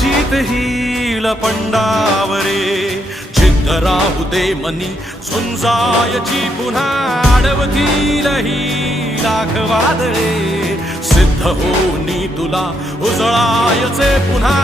जीत hill पंडावरे जिद्द राहू दे मनी झुंजायची पुन्हा अडवतील ही लाख वादळे सिद्ध होनी तुला उजळायचे पुन्हा